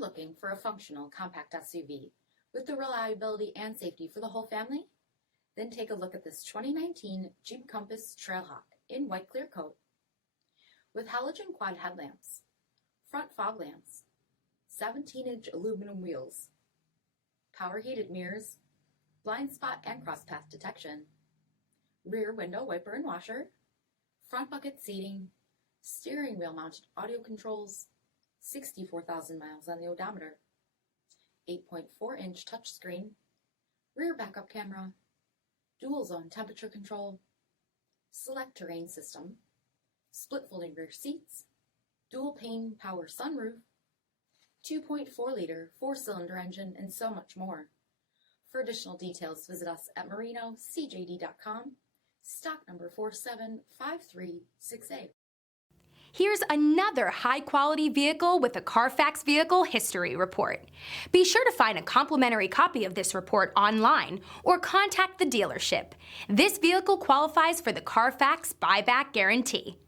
you're looking for a functional compact SUV with the reliability and safety for the whole family, then take a look at this 2019 Jeep Compass Trailhawk in white clear coat with halogen quad headlamps, front fog lamps, 17-inch aluminum wheels, power heated mirrors, blind spot and cross path detection, rear window wiper and washer, front bucket seating, steering wheel mounted audio controls, 64,000 miles on the odometer, 8.4-inch touchscreen, rear backup camera, dual zone temperature control, SELEC-TERRAIN system, split folding rear seats, dual pane power sunroof, 2.4-liter 4-cylinder engine, and so much more. For additional details, visit us at marinocjd.com, stock number 475368. Here's another high-quality vehicle with a Carfax Vehicle History Report. Be sure to find a complimentary copy of this report online or contact the dealership. This vehicle qualifies for the Carfax Buyback Guarantee.